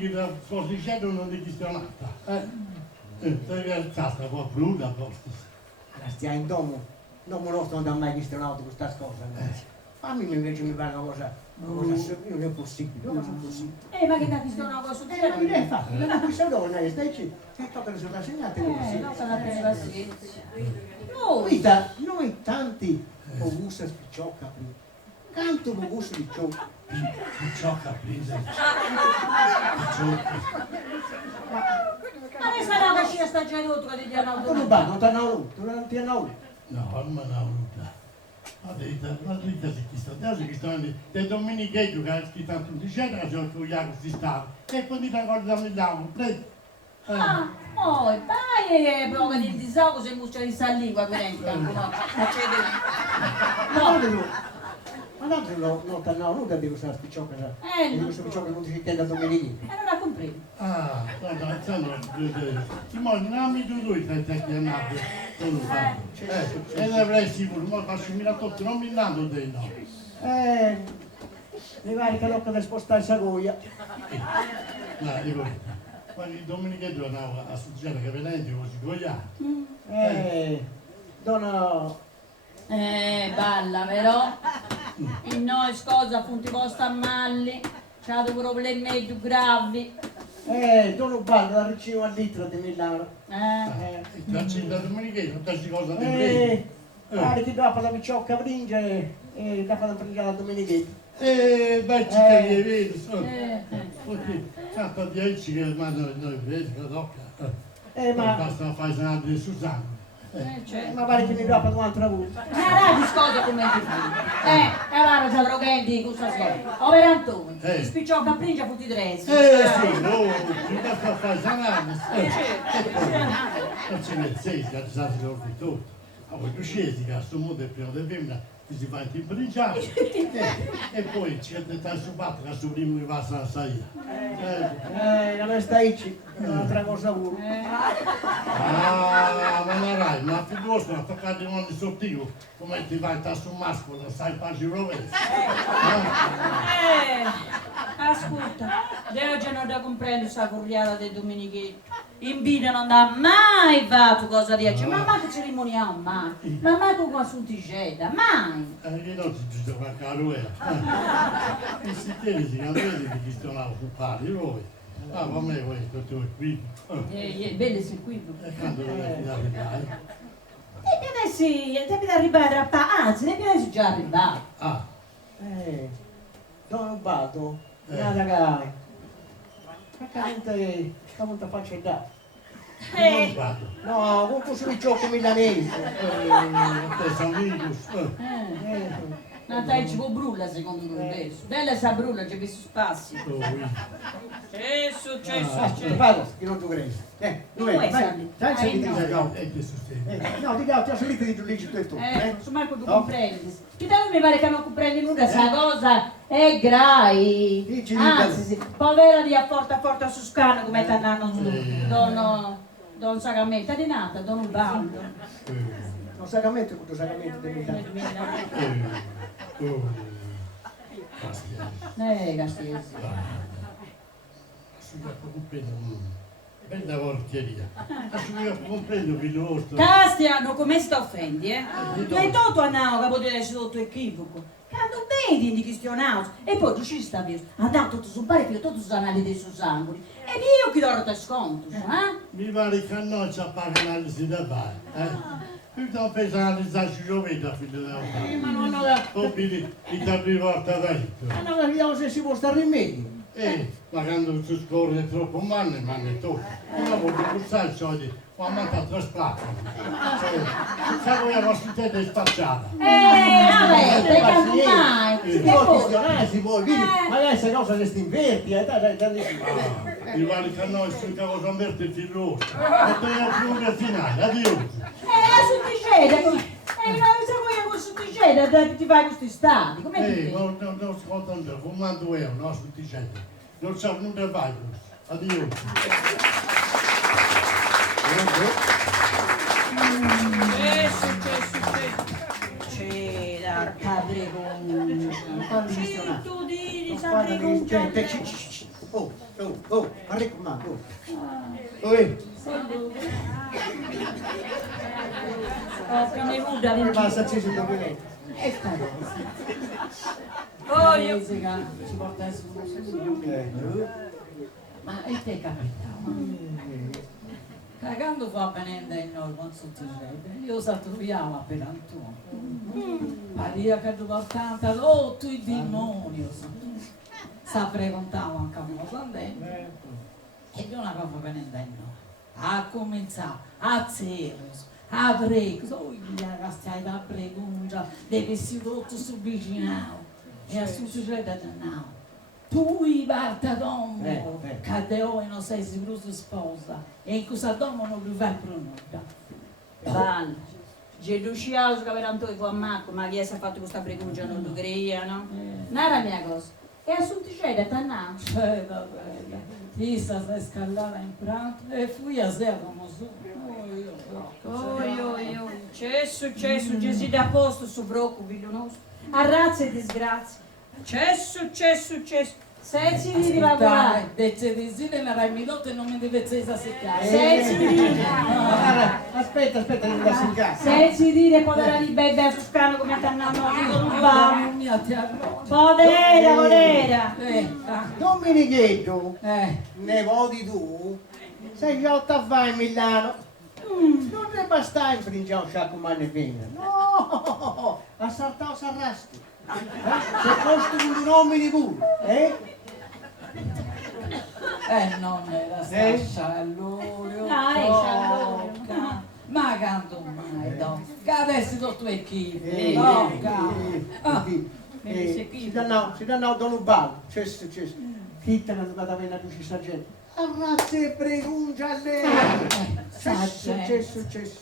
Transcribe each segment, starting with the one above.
che da fornicello non è chistionata. Stai alzata, un po' brutta a posto. Stia in domo nostro non ha mai chistionato questa cosa. A me invece mi pare una cosa non è possibile, non è possibile. Ma che da chi una cosa Ma non è fatto, non è questa donna, stai che tocca le sue rassegnate non sono appena pazienza. Noi tanti Augusta spicciocca canto Augusta spicciocca. Spicciocca presa. Ma ne sarà che ci sta già tutto che ti hanno Non va, non ti hanno No, non me ne ho avuta. Ma dritta si chissà, adesso che stanno dei domenichetto che ha scritto tutti i centri, che ho Iago si stava. E poi ti raccordo da Milano, prego. Poi, vai e provo di disauto se muscia di sta lingua qui dentro. Ma l'altro non ti hanno nulla di questa spicciocca. Di questa spicciocca non ti si tiene da domenica. Non la comprendo. Non mi tu due tre tecchi a Napoli. E l'avrei sicuro, ma faccio mi tutto, non mi dando dei no. Mi pare che l'occhio per spostare sta goia. No, dico, quando il domenichetto andavo a studiare che venendo così goiato. Donna... Balla però. E noi scosa punti posta a malli. C'ha dei problemi più gravi. Dono ballo da vicino al litro di Milano. La città domenichetto, tutta questa cosa di prego. Pare che dopo la picciocca pringe e dopo la pringe la domenichetto. Beh, ci che vedo, sono. Perché tanto di aici che mandano noi vedi che tocca. Ma basta fare sanare di Susanna. ma pare che mi dopo un'altra volta. Ma di scosa come ti fai? Allora già droghetti con questa scosa. Over Antoni. Spicciocca pringia tutti i dressi. Sì, no, mi basta fare sanare. Non ci mettesi, che ci sono loro tutto. Ma voi tu scesi, che a questo mondo è pieno di femmina, ti si fa impringiare. E poi ci sta su battere, che a suo primo che va a salire. Non stai un'altra cosa pure. Ma non rai, ma ti posso attaccare di mondo sottile, come ti vai a su masco, non sai farci rovescio. Ascolta, di oggi non da comprendo questa corriata del domenichetto. In vita non ha mai fatto cosa di oggi, ma mai che cerimoniamo mai, ma mai con qua su ticetta, mai. Che non ti giusto qua caruera. E si tiene si capite che ti stanno occupati voi. Ma a me questo tu è qui. Belle sei qui. E quando lo devi dare dai? Devi arrivare a anzi, devi essere già arrivato. Non vado, nada che stavolta faccio il dato. Non vado. No, con questo gioco milanese. Te sono amigos. Ma dai, ci può brulla secondo lui adesso. Bella sa brulla, ci ha visto spassi. Che è successo? Vado, che non tu credi. Dove sei? Sai se ti dice no. E che sostegno? No, ti ho salito di giudici tu e tu. Su Marco tu comprendi. Che da lui mi pare che non comprendi nulla, sta cosa è grai. Anzi, sì. Povera di a porta su scano come ti andano su. Don Sagamento, è nata, Don Ubaldo. Non sagamento, questo sagamento devi dare. Castiesi. Bella porcheria. Adesso comprendo che lo vostro. Castiano, come sta offendi, Tu hai tutto a nao che potete essere tutto equivoco. Quando vedi di Cristiano e poi tu ci sta via. Ha dato tutto su pare che tutto su sanali dei suoi sangue. E io chi loro ti sconto, Mi pare che non ci appaga l'analisi da fare, Tu non pensi a analizzarci gioventù, figlio della fare. Ma non ho Poi ti apri porta dentro. Ma non vediamo se si può stare rimedio. Ma quando si scorre troppo male è tutto. Io voglio bussare i soldi, ma manca tre splacca. Sai come la vostra testa è spacciata. Vabbè, te canto mai. Si può questionare, si può dire, ma questa cosa che sti inverti, Mi pare che noi si cosa converte il filo rosso. E te ne più nel finale, addio. La sotticeda, ma se vuoi con sotticeda ti fai questi stati, come ti non si può tanto, fumando io, no, sto dicendo. Non so, non te vai, addio. C'è da cabricone. Tu di gente, oh, Oh, ma raccomando, oh. Ah, Oi, appena nuda, come vedi? passa acceso il documento? E sta cosa. Oh, io si ci porta su. Ma e te capitava? Cagando fa venendo in noi con tutti i freddi. Io sa troviamo per Antonio. Paria che doveva tanta, oh tu i demoni. Sa preguntava anche a me. E di una cosa venendo in noi. A cominciare a zero. A prego, oh, gli ragazzi da pregungia, deve essere tutto subvicinato. E a tutti i freddi no. Tu i barta domo, che deo non sei sicuro sposa, e in questa domo non vi fai pronuncia. Van, Geduciaus che avevano tu con Marco, ma chi si è fatto questa preguncia non lo creia, no? Non era mia cosa. E a tutti c'è da tanna. Vabbè, Issa si è scaldata in pranzo e fui a sé come sono. Oi, c'è successo, Gesù da posto, su preoccupi, non a razza e disgrazia. C'è successo. Senza di lavorare. Dice di sì, ne avrai minuto e non mi deve essere seccare. Senza di Aspetta, non la si casa. senza dire poter di bebe su scano come a tannano non va. Mia ti arrogo. Podera. Domenichetto, ne voti tu? Sei già a fare in Milano? Non ne basta in principio un sciacco ma ne venga. No, a saltare s'arrasti. Se costruisci un uomini pure, Non era sciallore, Sciallore. ma canto mai, no? Che adesso tutto è chi? Si danno da un ballo, c'è. Chi te ne ha dato a venire a sta gente? Arrazza e preguncia a lei. C'è.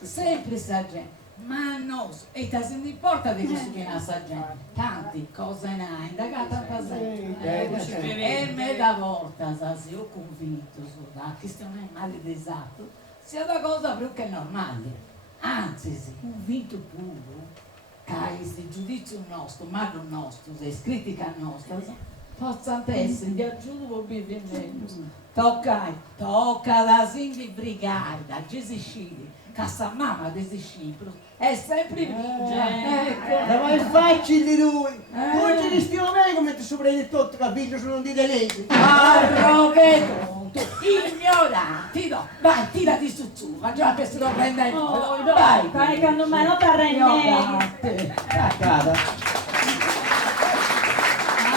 Sempre sta gente. Ma no, e ti se ne importa di questo che è sta gente? Tanti cose ne ha indagato a passare. E me da volta, se ho convinto sulla questione male esatto, sia una cosa più che normale. Anzi, se convinto puro, che il giudizio nostro, ma non nostro, se critica nostra, possa essere di aggiungo bivimento. Tocca da Sindi Brigare, da Gesicili, che sa mamma di Sicipro, è sempre vigia. Ma vai facile di lui! Non ci rischiamo mai come ti sopra di tutto, capito? Se non dite lei! Arroghe tonto, ignoranti, no, vai, tirati su, ma già che se lo prende in Oh, vai, fai che non me lo terrene.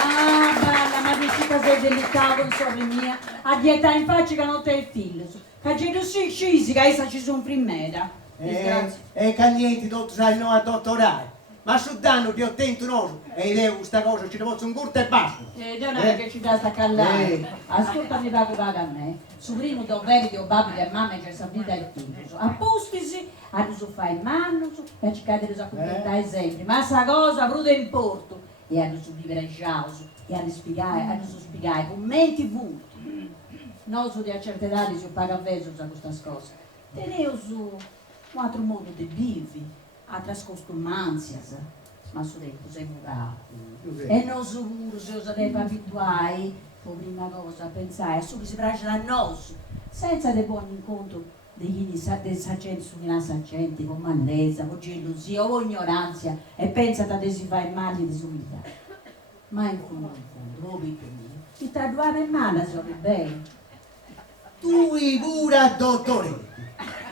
Ah, bella, ma dici che sei delicato, insomma mia. A dieta in faccia che non te il figlio. Che Gesù si scisi, che essa ci sono primera. E che niente, tutto sai, no, a dottorare. Ma su danno ti ho tento no, e io questa cosa ci devo un curto e basta. Non è che ci dà sta callare. Ascoltami vaga a me. Su primo dovere di babbo e mamma che sa vita e figlio. A postisi, a non fare il manno, e a cercare di accontentare sempre. Ma sta cosa avrò in porto. E a non vivere in caos, e a non spiegare commenti vuoti. Non so di a certe età si paga peso su queste cose. Teneo su un altro modo di vivere, a trascorso mansias, ma su dei cose murato. E non so se usa dei abituai, per prima cosa, pensare a su che si piace da noi, senza dei buoni incontri dei saggenti su una saggenti, con mallezza, con gelosia o ignoranza, e pensa che si fa il male di sua vita. Ma in fondo, lo vito mio, ti traduare in male, so che bene. Tu i pure dottore,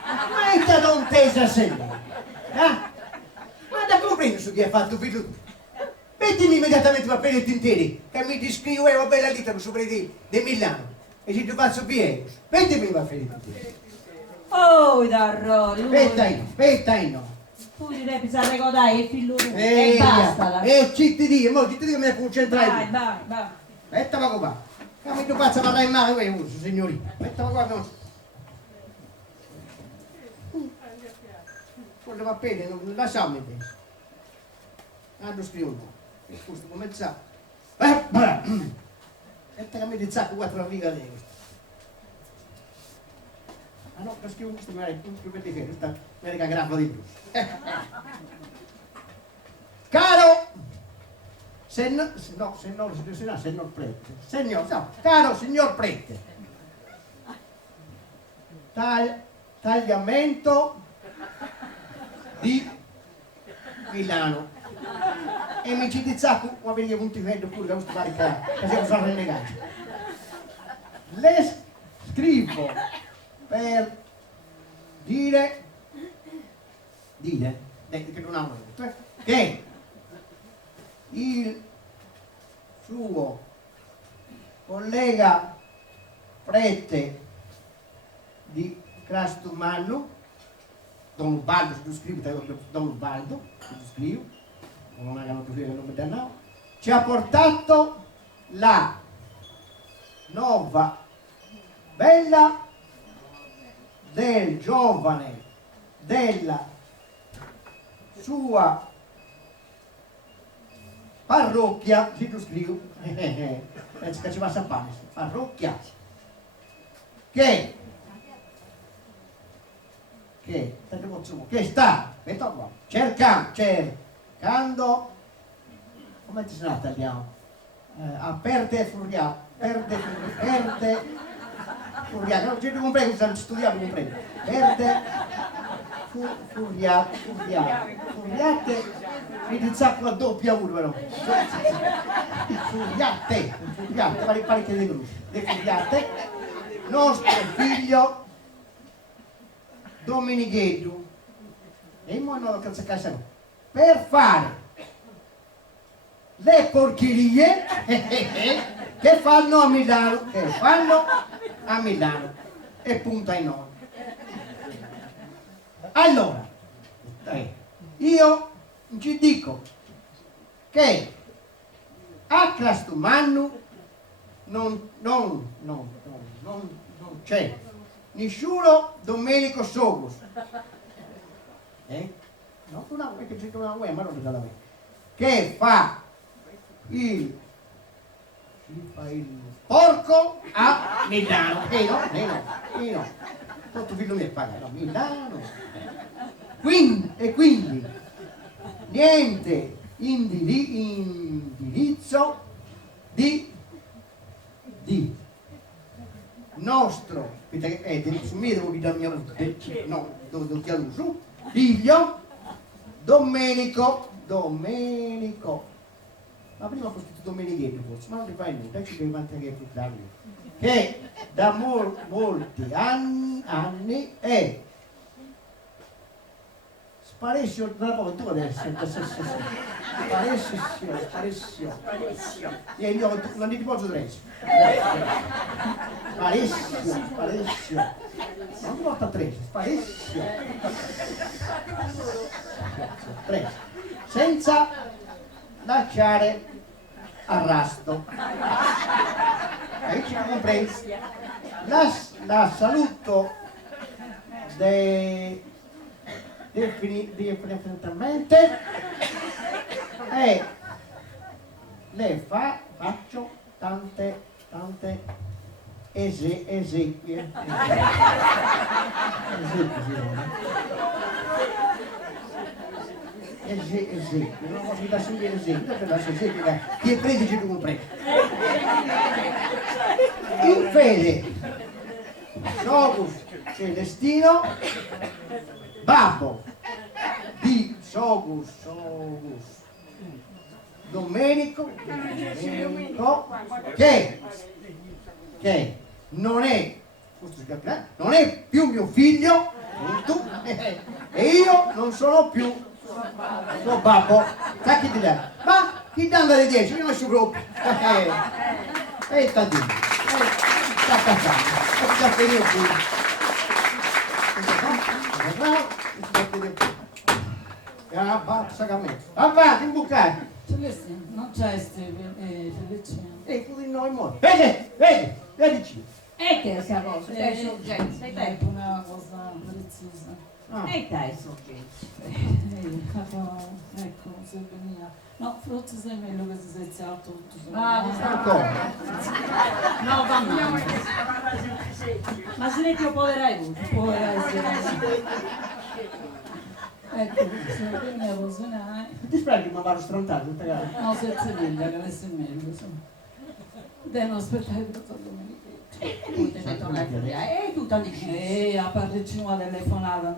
ma è da contesa sempre, Ma da comprendere su chi ha fatto figlio tu. Mettimi immediatamente i papelletti interi, che mi descrivo una bella lista sopra di Milano, e se ti faccio pieno, mettimi i papelletti interi. Oh, Darroli, Aspetta, no. tu ti devi pensare che dai, il figlio tuo, e basta. Cittadino, me ne concentrare. Vai. Aspetta poco qua. Come tu faccio parlare in mano, signorina. Aspetta qua, no. Con le papelle, non lasciamo in te. Ando scrivo un po'. Questo come il sacco. Aspetta che mi il sacco 4 righe di questo. Ah no, scrivo questo, mi più per di ferro, questa America graffa di più. Caro! Signor prete. Caro signor prete, tagliamento di Milano. E mi ci dizzato, ma vedi che punti freddo pure da questo baricare, che siamo stati rinnegati. Le scrivo per dire che non ha un voto, che il suo collega prete di Crastumano, Don Ubaldo, se tu scrivi Don Ubaldo, se tu scrivi, non ha non nome del nome, ci ha portato la nova bella del giovane della sua parrocchia, se tu scrivi, penso che ci va a sapere, parrocchia, che sta cercando, come ti sarà tagliamo? Aperte furiate, furiate, non ci comprendo, stanno studiando, comprendo. Perde furiate, mi dizzacco a doppia uno, però. Furiate, pare che le bruci. Le furiate, nostro figlio Domenichetto, e il mondo calza casa per fare le porcherie che fanno a Milano, e punta in noi. Allora, io ci dico che a Crastumano non c'è nessuno Domenico Sogus, no, perché c'è una guerra, ma non da me, che fa il porco a Milano, no, tutto figlio mio paga, no, Milano, quindi niente indirizzo di nostro, su me devo dire la mia voce, no, devo chiamare su, figlio Domenico, ma prima fosse tutto Domenichetto forse, ma non ti fai niente, ci devi mantenere fruttare, che da molti anni è sparecchio da poco, tu adesso, sparecchio, e io non ti posso dire, sparecchio, non ti porta tre, sparecchio, senza lasciare arrasto. Ci comprendi? La saluto definitivamente e le faccio tante esequie. Non posso dare sempre esequie, per la esequie, chi è crede ci comprende. In fede, Sogus Celestino, babbo di Sogus Domenico, che non è più mio figlio, punto, e io non sono più suo babbo, sa chi ti dà? Ma chi dà le 10? Io non sono proprio. E sta dentro. Sta passando. Sta finendo qui. Avanti, imbucati. Celestino, non c'è Felicino. E tu di noi morti. Vedi. E che sia cosa? È sorgenza. È una cosa preziosa. E dai sorgenza. Ecco, se veniva. No, forse sei meglio che si sezziato tutto. Ancora. No, va male. Ma se ne ti poverai tu. Ecco, se veniva così, Ti spero che mi vado strontato tutta gara. no, senza meglio, che avesse meglio. Devono aspettare il dottor Domenichetto. E tu te ne tornai via. E tu ti dici. a parlicino telefonata.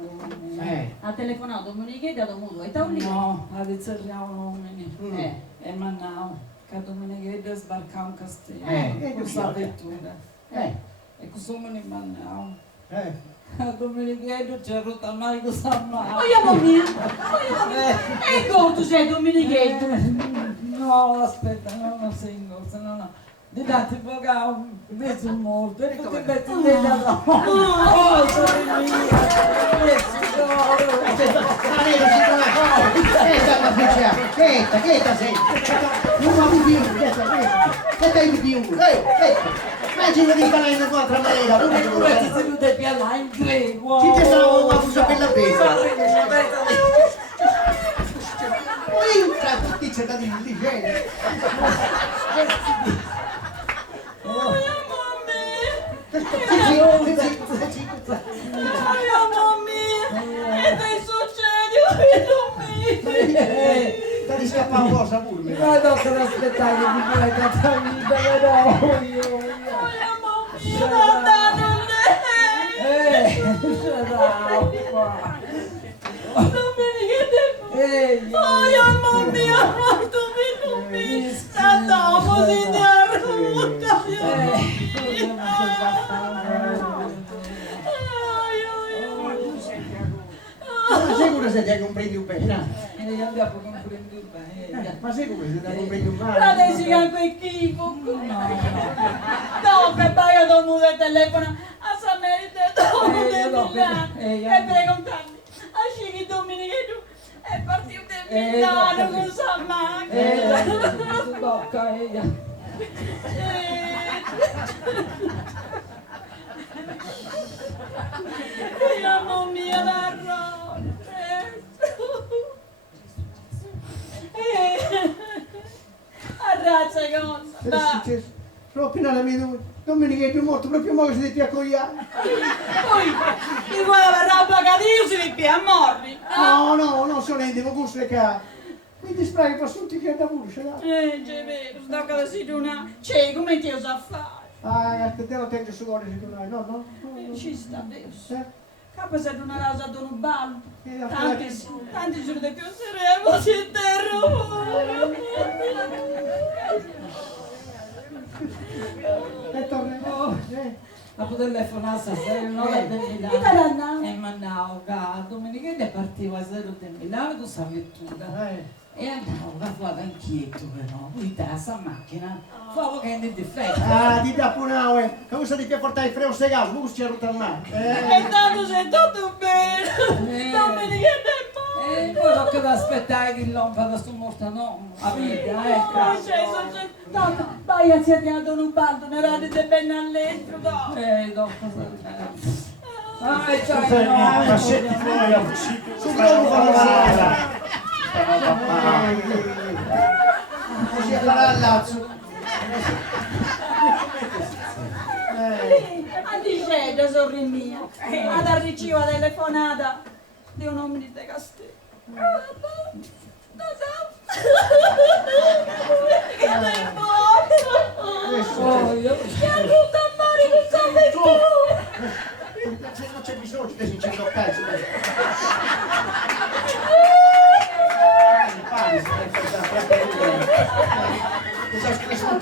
Ha telefonato Domenichetta e ha dovuto. E te lì? No, la riserviamo uomini. Eh. E mannavo che Domenichetta sbarcava un castello. E Con tu sta chi? vettura. E così me ne mannavo. Domenichetta c'è rotta mai cosa mai. Mamma mia! E come tu sei Domenichetta? No, aspetta, non sei in corsa, no. Di tanti poca mi sono morto e tutti i pezzi di da oh, sorella mia, Che sei? Non mi più, che dai più? Immagina di fare una altra maniera. come ti sei venuto a là in greco? Ci ti stavo a usare per la pesa. Poi tra tutti i cittadini di genere. Ti scappa un cosa pure. Ma non te l'aspettare che mi fai tanta vita, no, io. Ma sicuro se ti comprendi un bene? Ma sicuro se ti comprendi un male? Adesso che quel chifo. No, che poi io dovuto il telefono a Samerite dopo del Milano e preguntarmi a Scighi Domenichetta e partito del Milano con sa macchina. Tocca ella. Mamma mia, la arrazza cosa, Che è successo? Proprio nella mia Domenichetta è morto proprio mo che si ti accogliamo. poi mi vuole la roba che io si mi pia a morri. No, solente, ma gusto che mi disprai per tutti che da pure, ce l'ha. C'è vero, sto che si una. C'è, come ti usa a fare? Te lo tengo su cuore se tu non hai, no? Ci sta adesso. Eh? Capo se non ha usato un ballo. Tanti Tanti giorni più seremo si interrompono. E tornerò. A poter telefonare stasera, no? Chi te l'ha dato? E mandavo che Domenichetta partiva a 0 del Milano con sta vettura. E andavo da fuori inquieto però, poi da sta macchina, fuoco che è in difetto. Di da punao, come sta di più portare il freno segato, come si è rotto al mare? E tanto sei tutto bene. Domenichetta è morto. E poi tocca da aspettare che l'ompa da sto morto no, a vita, No, c'è. No, vai a sedere un baldo, ne radite bene all'estero, no. dopo c'hai Ma senti fuori, a uscire. Su come fa la sera? Così a fare all'azzo. A dicendo, sorri mia, ad arricciva la telefonata di un uomo di Castello. Che è morto! Che ha avuto a mare con sa Non c'è bisogno che si c'è toccare.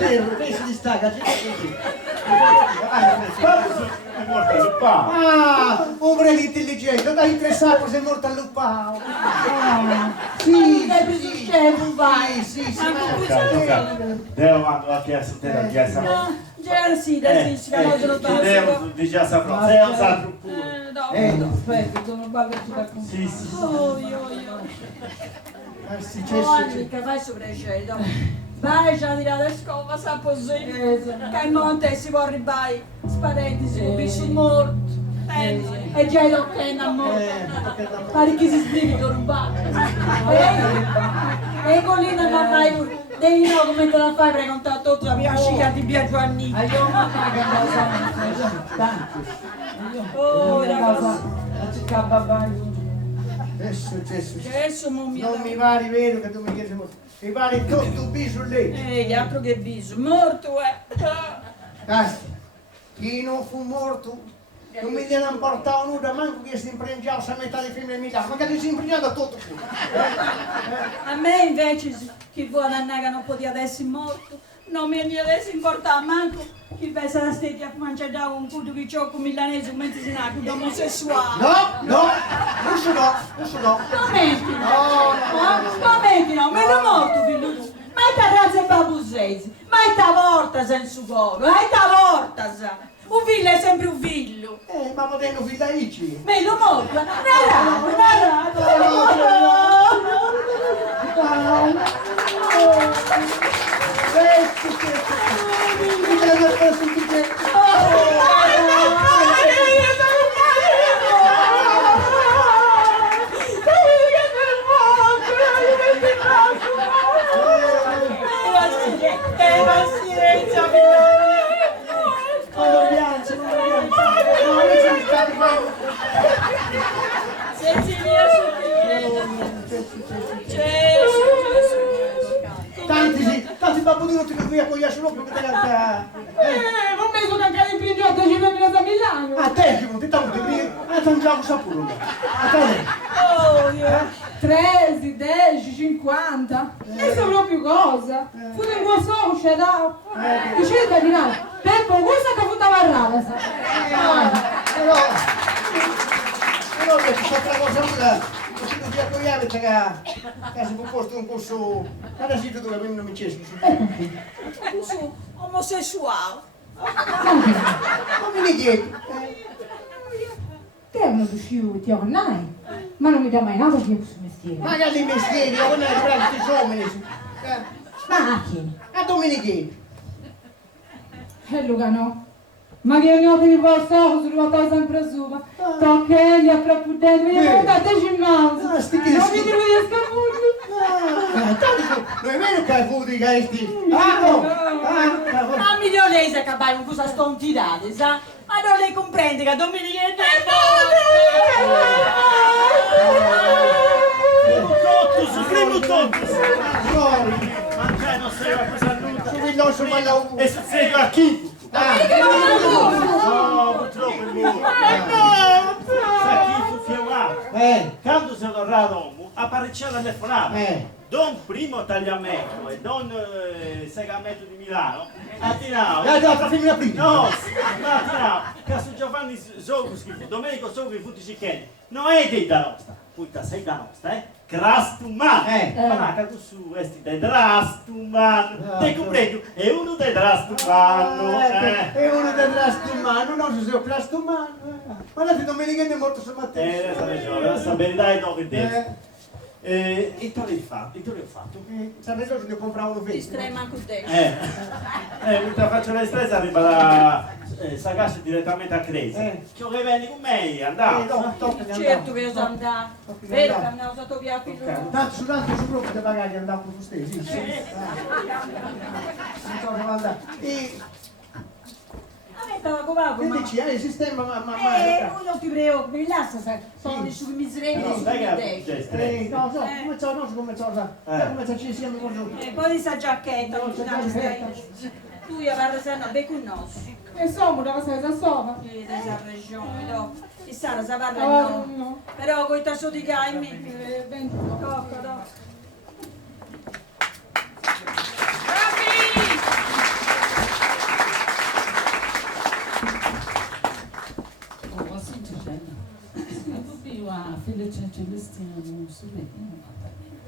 Che si distacca, È morto il papà. un breve intelligente, dai tre sacco sei morto all'uppao. Sì, vai. Sì. Devo andare a chiesa, te la chiesa. No, già sì, adesso la cosa lo Devo di già saprò. Sei un altro pure. aspetta, sono bello ci racconto. Sì. Annica, vai sopra il cielo. Vai già di là da scopa, sa così. Che il monte si può arrivare. Sparenti, si capisce morto. E già il occhio è morto. Pare che si spirito rubato. E collina non vai. Devi no, come te la fai per contare tutto la mia scica di via Giovanni. Io mamma che cosa tanti. Oh, ragazzi. La città babà. Gesù, mumia. Non mi va vero che tu mi chiedi morto. Mi pare tutto biso lì. Altro che viso. Morto, Casti, chi non fu morto, non mi gliene portato nulla, manco che si impreggiava a metà dei film di Milano, ma che si impreggiava tutto pure. A me invece chi vuole andare che non poteva essere morto, non mi adesso importa manco chi sarà stati a mangiare da un cudo che gioco milanese mentre si nato omosessuale. No, non so no. Non menti, No. non menti, no, me lo morto figlio tu. Ma è ta razza e babusesi, ma è ta volta senza coro, è ta volta sa. Un figlio è sempre un figlio. Ma potendo fidaici. Me lo morto, Tanti babbudino ti qui a cogliere solo perché te la... non mi sono anche in prigione, ci vengono a Milano. A te, ci vuoi, ti mangiamo sapore. A te. Oh, 13, 10, 50. E sono proprio cosa? Fu in buon socio, da. Dice di no. Tempo, cosa che fu da barrare, sa? Però che ci sta cosa non ti accogliamo che si può posto un corso adesso tu che non mi c'è Su omosessuale. non mi ne chiedi Te non riuscito a tornare, ma non mi dà mai nada di questo mestiere. magari i mestieri non è di questi uomini Ma a chi? a tu mi ne chiedi E Luca no. Ma che ogni volta che posso si ruota sempre sopra. Tocca gli apre dentro, mi ha portato a gimnasio. sti Non mi devo tanto non è vero che hai avuto i gesti A milionese che vai un cosa stontirate, sa? Ma non le comprende che Domenica è Primo tutto! sorry Ma non serve a cosa nuda! subito non so mai la E succede a chi? No, purtroppo è lui! Sa chi fu fiumato? Quando si torna a Roma, apparecchiava la telefonata. Don Primo Tagliamento e Don Segamento di Milano a Tirao. la femmina prima No, a Tirao. Caso Giovanni Sogus, Domenico Sogus, fu Ciccheni. Non è dei da nostra. Puta, sei da nostra, Crastumano. Ma che su questi dei Drastumano. Te comprendo? È uno dei Drastumano. è uno del rastumano non so se è rastumano guardate domenica è morto stamattina Questa verità è dove dentro. E tu l'hai fatto? sapete che ne compravano Ti 20 strema anche te. Mentre faccio le stress arriva da Sagassi direttamente a Cresi. Che ore venni con me? Andavo. Certo che io sono andata. Vero che andavo sotto via figlio. tanto su proprio dei bagagli andavo con te sì e Stava con che dici il sistema ma non ti preoccupi, rilassa, sono i suoi miserabili. No, sai che c'è stress. no so come ci siamo conosciuti E poi sta giacchetta, No, tu c'è giacchetta. avrà sempre a becco nostro. Insomma, da cosa si sova? Desa regione, no. E Sara sa Oh, parla no. no. Però coi tassi di caimi. Ben Cocco, no.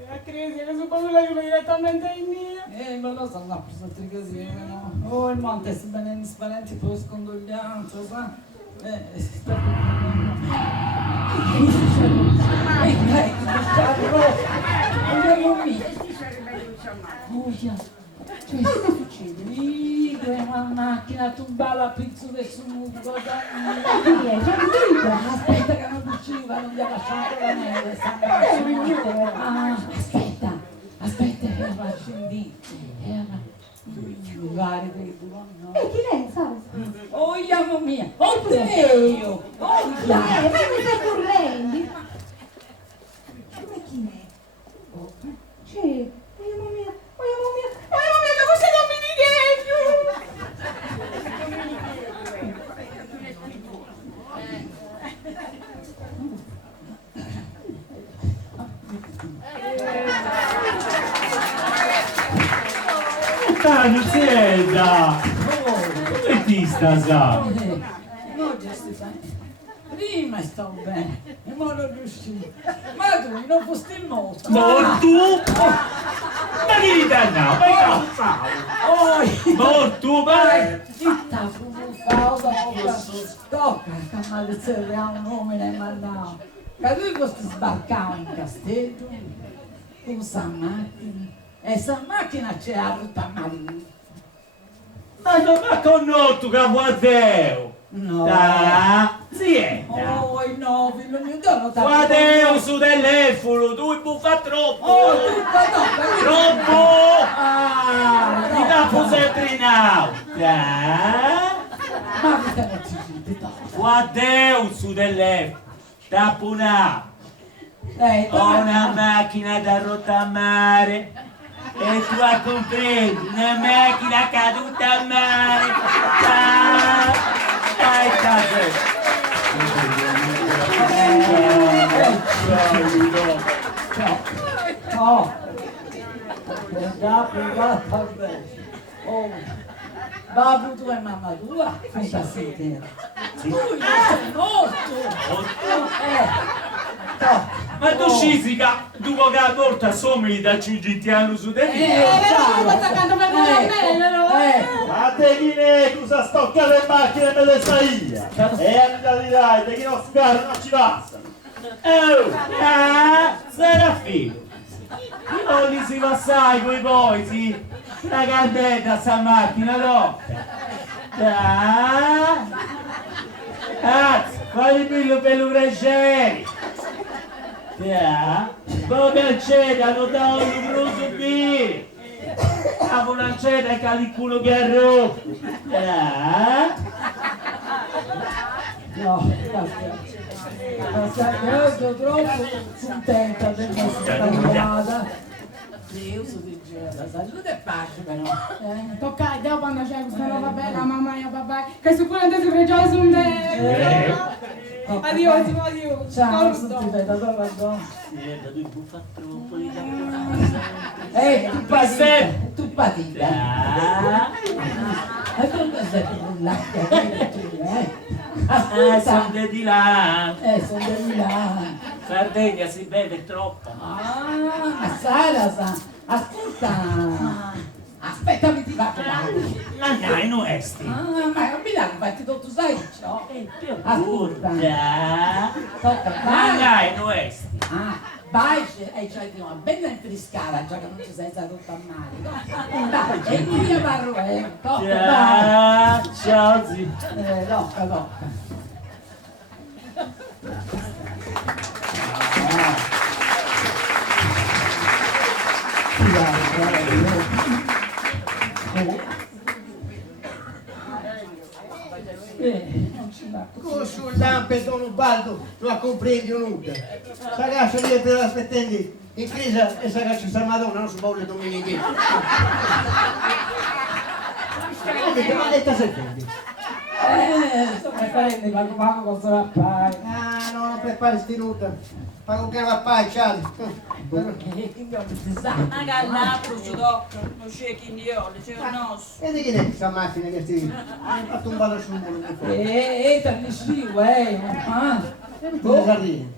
La crisi, che sono proprio la direttamente in mia. Ma lo so, no, per sotto così, no? Oh, il monte, si bene, spaventi, poi scondoglianza, sa? Sta Che cosa succede? una macchina, tumbava la pizza verso un cosa. Aspetta che non usciva, non gli ha lasciato la neve. Aspetta, era scendito. Era vari dei buoni. E chi lei, sa? Oh, amo mia! Oh, Dio! Oh, Ma mi stai correndo? Ma chi è? C'è, mamma mia, che cosa non mi dici? Nuzetta! Come ti sta, sa? No, Giuseppe. Prima stavo bene, e ora non riuscivo. Ma tu non fosti morto. Morto? Ma che gli danno? Ma che Oh, morto, vai! città come fa, tocca che maledizione a un uomo e mannao. Che lui fosse sbarcato in castello, con questa macchina, e questa macchina c'è la tutta maledizione. Ma non va con noi, tu capo a Deo! No. Da, zietta! Oh, no, figlio mio, non ti Guardeo su dell'elfolo, tu buffa troppo! Oh, tutta troppo! Troppo! Ah, Ti tapo sempre in auto! ma che te non ci senti tanto? Guardeo su dell'elfolo! Tappo un'auto! Ho una macchina da rottamare! E tu a comprendi, una macchina caduta a mare! Dai, Oh, oh, babbo tua e mamma tua, fai da sentire. Tu non sei morto! ma tu scisica, dopo che è morta sommi da Ciugittiano su di te? Però sta attaccando per me, Ma te chi ne cosa stocca le macchine me le sai io? E andate di che non scarro non ci passano. Oh, Serafino, io li si passai coi poi, sì? La candetta sta macchina d'occa. Anzi, fai il per lo crescere. Come acceda, lo do un bruso bene. Avevo una cena che ha il culo che è rotto. No, io sono troppo contenta di essere arrivata. Io sono di giorno, salute e pace però. Tocca, Dio quando c'è questa roba bella, mamma mia, papà, che sicuramente si pregiava su me. Adios, adios. Ciao, non ti vedo, dove vado? Tu buffa troppo di Tu patita. E tu sei bullata, sono di là. sono di là. Sardegna si beve troppo. Ah, sai la sa. Ascolta. Aspettami ti faccio Ma dai, non esti. ma non mi dai, infatti tu sai ciò. Ascolta. Tocca, Ma vai. dai, non esti. Vai e c'hai una bella infriscata, già che non ci sei stato a male. E qui parlo, tocca, vai. Ciao, zio. Tocca. Non ci va. Con sul lampe Don Ubaldo non comprendi nulla. Ragazzo lì per aspettando in crisi e ragazzo sta Madonna non si vuole domeniche. Che maletta sei prendi? Sto preparando il pago con solo appare. Ah no, non prepari sti nulla. Pago che va pai, ciao. magari l'altro ci tocca, non c'è chi di olio, c'è un osso. E di chi è questa macchina che sti? Ha tombato sul muro. Te ne Come si arriva?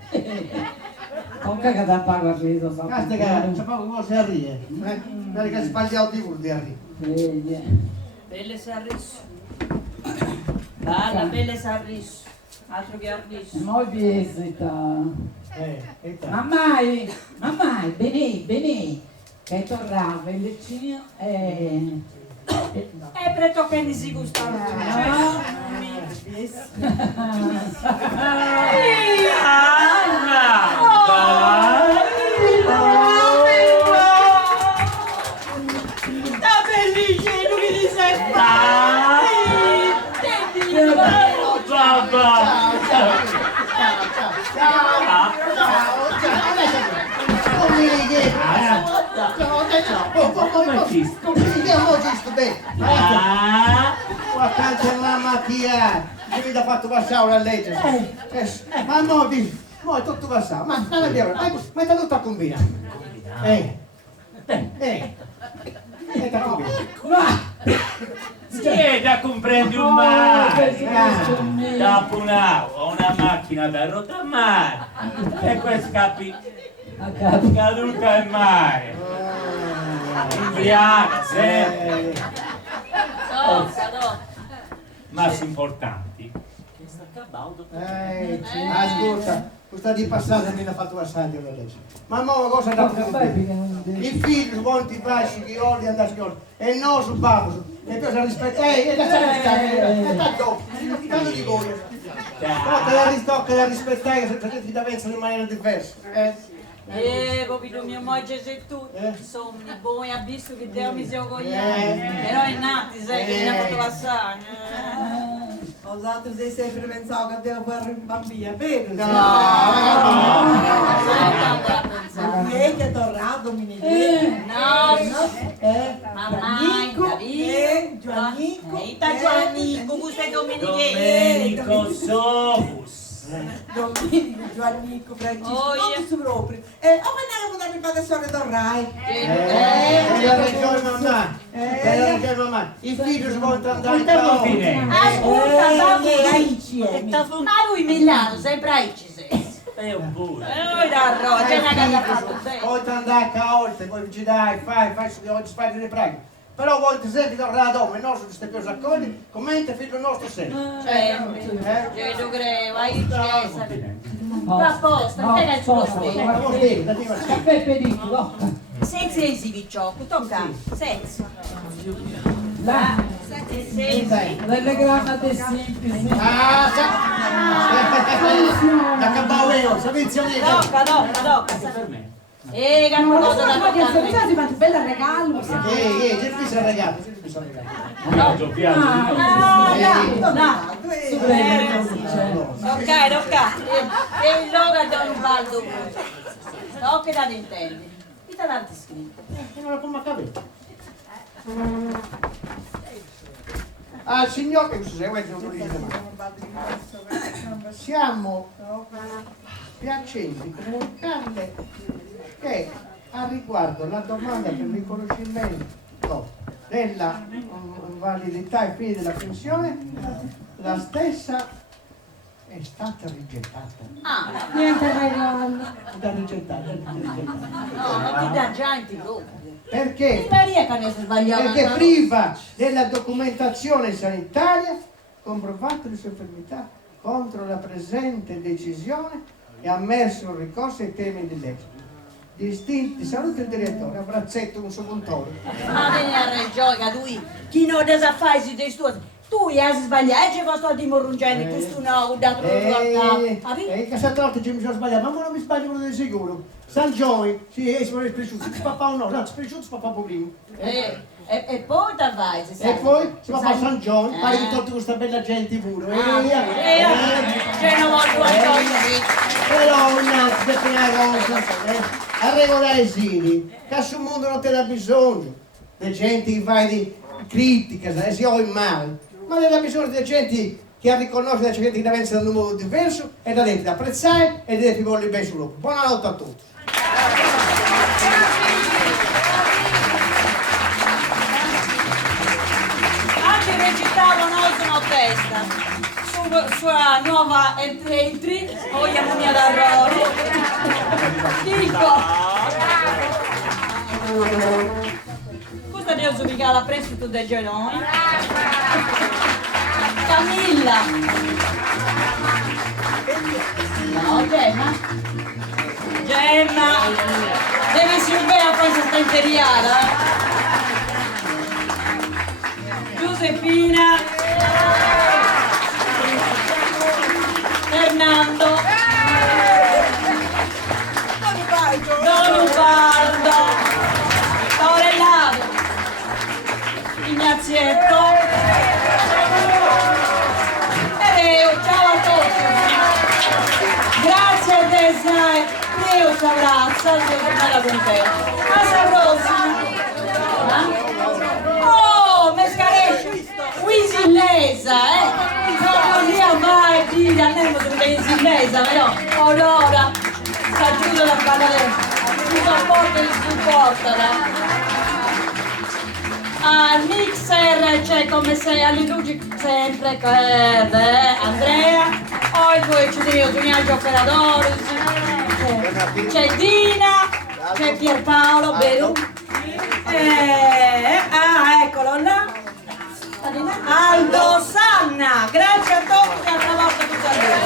Con che da pago a riso, so. Cazzo che sapevo come si arriva. Guarda che sbagliato di vuol di arriva. Belle s'arrisso. Balla, belle s'arrisso. Altro che arrisso. Noi visita. Mammai, bene, che tornava il leccino e Preto che ne si gustava. Sta bellissimo che ti sei Quanto mamma tia, mi ha fatto passare la legge. Ma no, è tutto passato. Ma non abbiamo, ma è tutto a combinare. Si è da comprendere un mare. Dopo una macchina da rotamare. E questo caduta in mare. Imbriaca, sempre. Ma sono importanti. Ascolta, questa di passata mi ha fatto assaggi adesso. Ma mo cosa da fare? Il figlio vuole ti faccio che olio da scuola e no sul babbo. E poi si rispetta, e tanto di voi. Tocca da rispettare se ti da pensare in maniera diversa. Popito mio moglie sei tu, insomma, voi ha visto che Dio mi si ogogliato, però è nato, sai, che mi ha fatto passare. Vosaltros sei sempre pensato che devo fare un bambino, vero? No, Lei che è tornato, mi no, Giannico, Giannico, Giannico, questo è Domenico Sofus. Domenico, Giannico, Francesco, non su proprio. E come andiamo da mi fare solo tornai? La ragione mamma, il figlio si vuole andare in paese. Ascolta, insieme. ma lui Milano, sempre a Icise. E un pure. Noi da Rosa, una casa fatto bene. Poi ti andai a oltre, poi ci dai, fai oggi fai le preghe. Però vuoi sempre tornare a dove, non su queste cose accogli, commenta figlio nostro sempre. Io credo, a Icise. Va apposta, non è il suo Caffè pedicolo. Senza esibi ciocco, tocca, senza. Là. Delle granate semplici. Da cabaueo, sapete amico? Tocca. Che non cosa da toccare. Si fa un bel regalo. Cerchi se regalo, No, giochiamo. Tocca. E il logo da un baldo. Tocca da intendi. Chi te l'ha scritto? Non lo può capire. Al signor che cosa segue non li siamo piacenti comunicarle che a riguardo la domanda per il riconoscimento della validità ai fini della pensione, la stessa è stata rigettata. Niente regalo. Da rigettata. No, non ti dà già in tv. Perché? Maria che ne si sbagliava. Perché priva della documentazione sanitaria comprovato le sue infermità contro la presente decisione e ha ammesso un ricorso ai termini di legge. Distinti, saluto il direttore, abbraczetto un suo puntore. Ma vieni a Reggioia, lui, chi non sa fare si dei tuoi. Tu hai sbagliato, c'è questo di morungeni, questo no, da che cassatorte ci mi sono sbagliato, ma non mi sbaglio uno di sicuro. San Giovanni, sì, si vuole spiaciuto, si papà o no, si spiaciuto, si papà prima. E poi da vai, si sa. E poi si papà San Giovanni, pare di tolto questa bella gente pure. C'è una volta però innanzi per una cosa, a regolare i sini, che sul mondo non te dà bisogno di gente che va di critica, si ho in male, ma ne dà bisogno di gente che riconosce la gente che deve essere da un modo diverso e da dentro da apprezzare e deve volere bene sul luogo. Buonanotte a tutti. Anche recitavo sono testa. Sua nuova entry, vogliamo mia da Rory. Dico. Questa devo ubicare a prestito dei genoi. Camilla. No, Gemma. Devi subire a questa sta imperiale. Giuseppina. Fernando, Don Ubaldo, Aurelano, Ignazietto e Leo, ciao a tutti. Grazie a te, Leo ci abbrazza, sei bella con te. Alla prossima. Oh, mescaresci, Wisilesa, non io mai dire andiamo su Wisilesa, però allora si aggiunge la parola, si sopporta e si supporta. al mixer c'è come sei alle luci sempre Andrea, poi poi ci sono Giuliano operatore, c'è Dina, c'è Pierpaolo Beru, eccolo là, Aldo Sanna, grazie a tutti, alla volta tutta